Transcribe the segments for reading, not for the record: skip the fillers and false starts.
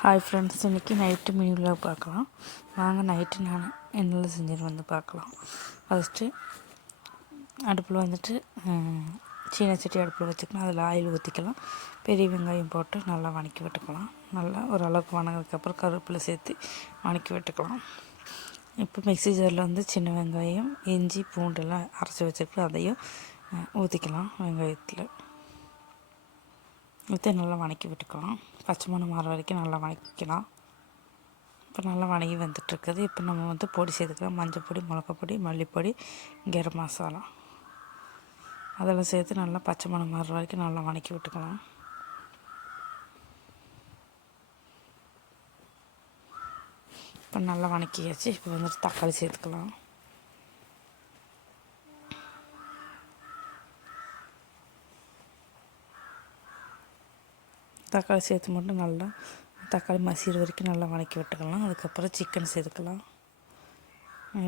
Hi friends, இன்றைக்கி night மெனுவில் பார்க்கலாம் வாங்க. நைட்டு நான் என்னெல்லாம் செஞ்சுன்னு வந்து பார்க்கலாம். ஃபஸ்ட்டு அடுப்பில் வந்துட்டு சீன சட்டி அடுப்பில் வச்சுக்கலாம். அதில் ஆயில் ஊற்றிக்கலாம். பெரிய வெங்காயம் போட்டு நல்லா வதக்கி விட்டுக்கலாம். நல்லா ஓரளவுக்கு வதங்கினதுக்கப்புறம் கருவேப்பிலை சேர்த்து வதக்கி விட்டுக்கலாம். இப்போ மிக்ஸி ஜாரில் வந்து சின்ன வெங்காயம், இஞ்சி, பூண்டெல்லாம் அரைச்சி வச்சுருக்கு. அதையும் ஊற்றிக்கலாம். வெங்காயத்தில் ஊற்றி நல்லா வதக்கி விட்டுக்கலாம். பச்சை மணம் மாற வரைக்கும் நல்லா வதக்கிக்கலாம். இப்போ நல்லா வதங்கி வந்துட்டுருக்குது. இப்போ நம்ம வந்து பொடி சேர்த்துக்கலாம். மஞ்சள் பொடி, மிளகாப்பொடி, மல்லிப்பொடி, கரம் மசாலா அதெல்லாம் சேர்த்து நல்லா பச்சை மணம் மாற வரைக்கும் நல்லா வதக்கி விட்டுக்கலாம். இப்போ நல்லா வதக்கியாச்சு. இப்போ வந்துட்டு தக்காளி சேர்த்துக்கலாம். தக்காளி சேர்த்து மட்டும் நல்லா தக்காளி மசிகிற வரைக்கும் நல்லா வதக்கி விட்டுக்கலாம். அதுக்கப்புறம் சிக்கன் சேர்த்துக்கலாம்.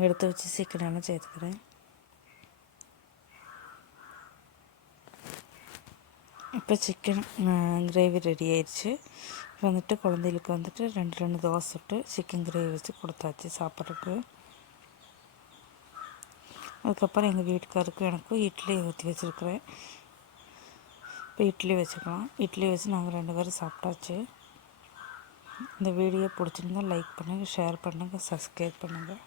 எடுத்து வச்சு சிக்கன் எல்லாம் சேர்த்துக்கிறேன். இப்போ சிக்கன் கிரேவி ரெடி ஆயிடுச்சு. இப்போ வந்துட்டு குழந்தைகளுக்கு வந்துட்டு ரெண்டு தோசை சுட்டு சிக்கன் கிரேவி வச்சு கொடுத்தாச்சு சாப்பிட்றதுக்கு. அதுக்கப்புறம் எங்கள் வீட்டுக்காருக்கு எனக்கும் இட்லி ஊற்றி வச்சுருக்குறேன். இப்போ இட்லி வச்சுக்கலாம். இட்லி வச்சு நாங்கள் 2 பேரும் சாப்பிட்டாச்சு. இந்த வீடியோ பிடிச்சிருந்தால் லைக் பண்ணுங்கள், ஷேர் பண்ணுங்கள், சப்ஸ்கிரைப் பண்ணுங்கள்.